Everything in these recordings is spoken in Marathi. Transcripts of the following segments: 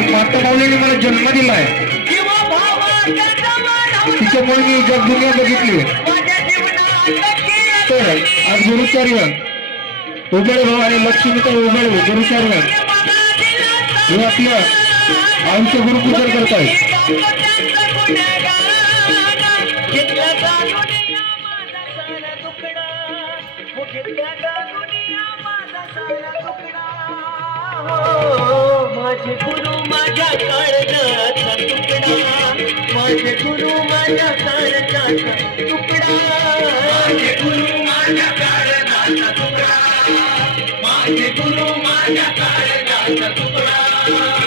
माता माऊलीने मला जन्म दिलाय. भावाचा जमाना तिच्यामुळे मी जग दुनिया बघितली. तर आज गुरुचर्य. उघड भाऊ आणि लक्ष्मीचा उघड गुरुचर्य. मला दिलं हे आपलं आमचं गुरुपूजन करतायत माझे गुरु माझ्या काळजाचा तुकडा. माझे गुरु माझ्या काळजाचा तुकडा. माझे गुरु माझ्या काळजाचा तुकडा. माझे गुरु माझ्या काळजाचा तुकडा.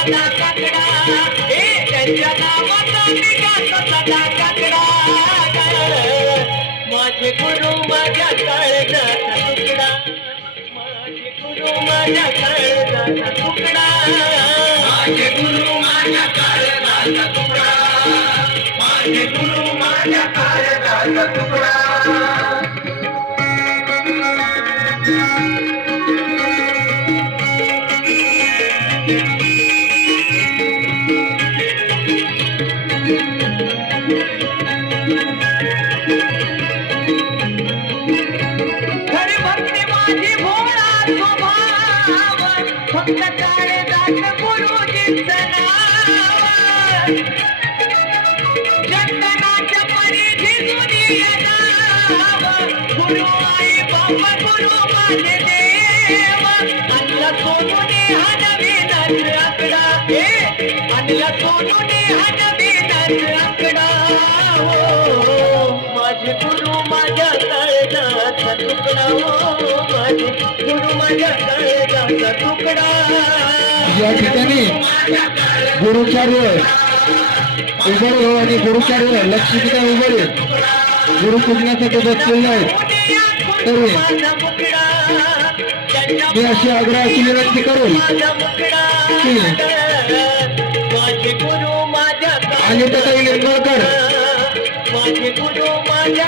सदा काकडा हे त्यांच्या नावाचा मी सदा काकडा माझे गुरु माझ्या काळजाचा तुकडा माझे गुरु माझ्या काळजाचा तुकडा माझे गुरु माझ्या काळजाचा तुकडा माझे गुरु माझ्या काळजाचा तुकडा. भोळा स्वभाव फक्त काळे तुकडा गुरु माझ्या काळजाचा तुकडा या ठिकाणी गुरुचार्य उघड आणि गुरुचार्य लक्ष्मीचा गुरु पुजण्यासाठी बसलेले आहेत. तरी मी अशी आग्रहाची विनंती करेल की आणि निंबाळकर माझे गुरु माझ्या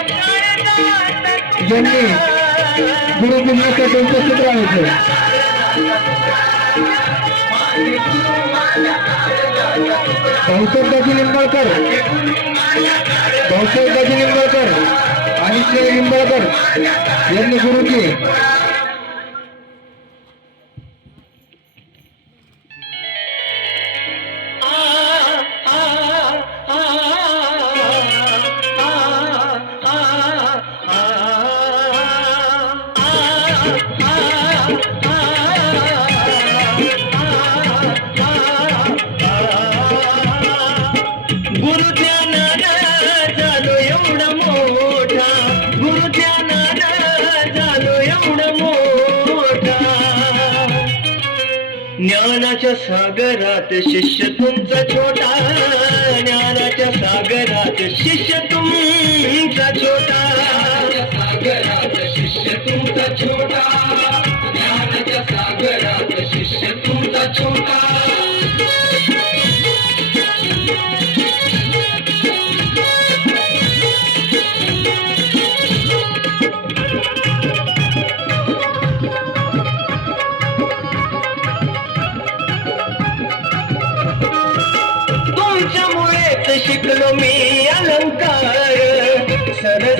ज्यांनी यांनी गुरुपूजनासाठी उपस्थित राहायचं भाऊसाहेब दाजी निंबाळकर. भाऊसाहेब दाजी निंबाळकर आणि श्री निंबाळकर यांनी गुरुजी ज्ञानाच्या सागरात शिष्य तुमचा छोटा ज्ञानाच्या सागरात शिष्य तुमचा छोटा. सागरात शिष्य तुमचा छोटा.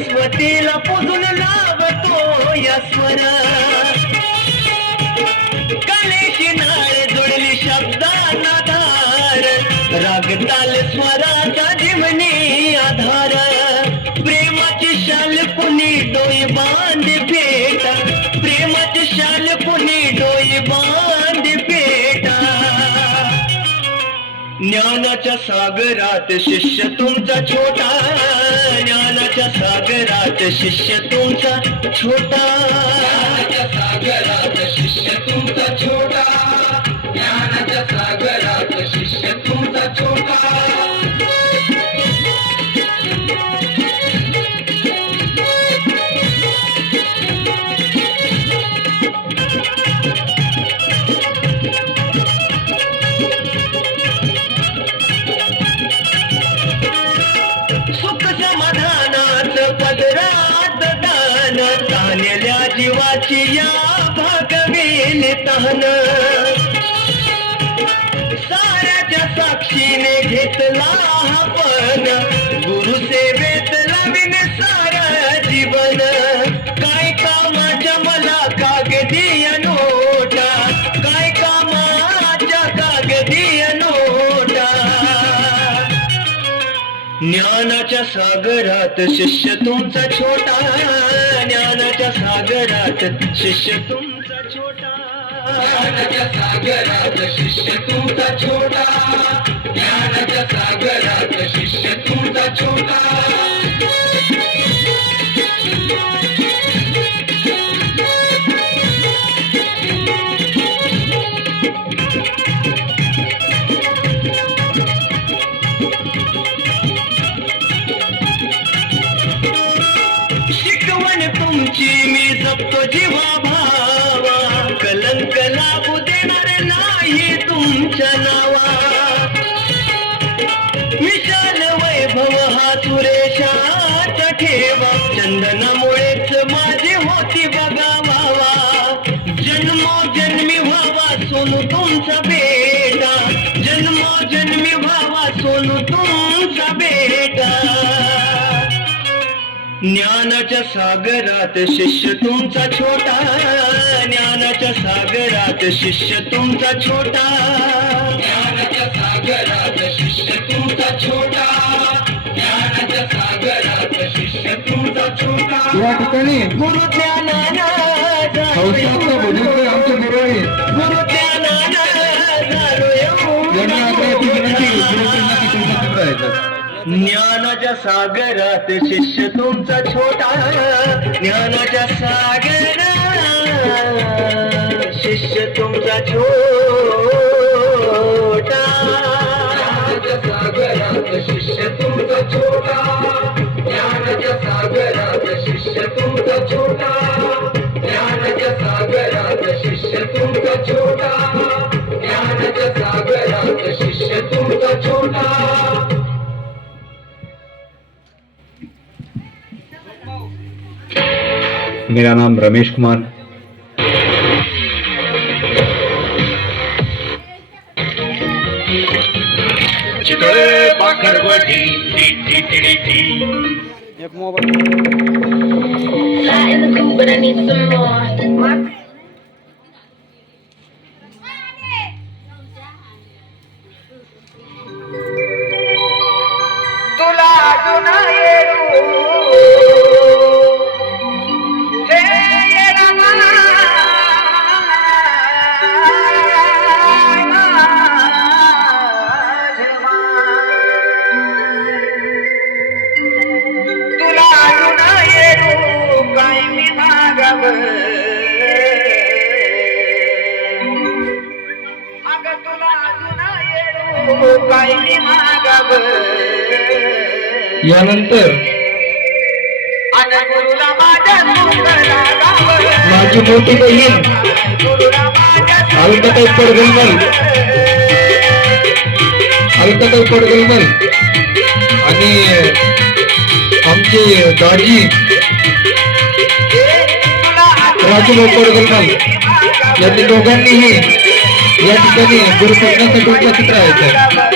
सरस्वतीला पुजून लावतो या स्वर. कलेशी नाळ जुळली शब्दांना धार राग ताल स्वराचा जीवनी आधार. प्रेमाची शाल कुणी डोई बांध भेट. प्रेमाची शाल ज्ञानाच्या सागरात शिष्य तुमचा छोटा ज्ञानाच्या सागरात शिष्य तुमचा छोटा. सागरात शिष्य तुमचा छोटा. तानेल्या जीवाची या भागवेल तहन. साऱ्याच्या साक्षीने घेतला हा पण. गुरुसेवेत लावीन सारा जीवन. ज्ञानाच्या सागरात शिष्य तुमचा छोटा ज्ञानाच्या सागरात शिष्य तुमचा छोटा. ज्ञानाच्या सागरात शिष्य तुमचा छोटा ज्ञानाच्या सागरात शिष्य तुमचा छोटा. तुमची मी जपतो जीवा भावा. कलंक लागू देणार नाही तुमच्या नावा. विशाल वैभव हा सुरेशात ठेवा. चंदनामुळेच माझी होती बघा वावा जन्मोजन्मी व्हावा सोनू तुमचा बेटा. जन्मोजन्मी व्हावा सोनू तुमचा बेटा. ज्ञानाच्या सागरात शिष्य तुमचा छोटा. ज्ञानाच्या सागरात शिष्य तुमचा छोटा. ज्ञानाच्या सागरात शिष्य तुमचा छोटा. ज्ञानाच्या सागरात शिष्य तुमचा छोटा. या ठिकाणी गुरु ज्ञानाना भोजन आमचे गुरु आहे गुरु ज्ञानाना यांना विनंती तुमचा चित्र आहे ज्ञानाच्या सागरात शिष्य तुमचा छोटा. ज्ञानाच्या सागरात शिष्य तुमचा छोटा. सागरात शिष्य तुमचा छोटा. ज्ञानाच्या सागरात शिष्य तुमचा छोटा. ज्ञानाच्या सागरात शिष्य तुमचा छोटा. मेरा नाम रमेश कुमार। चितळे पाखरवटी यानंतर माझी मोठी बहीण गुरुला अलकाताई पडगलमल अलकाताई पडगलमल आणि आमची दाजी राजूभाऊ पडगलमल यांनी दोघांनीही या ठिकाणी गुरुपूजनासाठी चित्र आहे.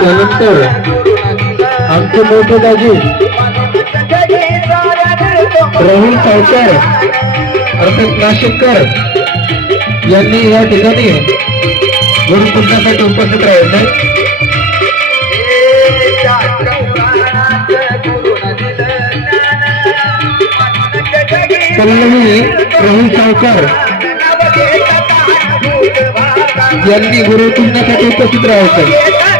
त्यानंतर आमचे मोठे दाजी राहुल सावकर अर्थात नाशिककर यांनी या ठिकाणी गुरुपूजनासाठी उपस्थित राहिले. पल्लवी राहुल सावकर यांनी गुरुपूजनासाठी उपस्थित राहायचं.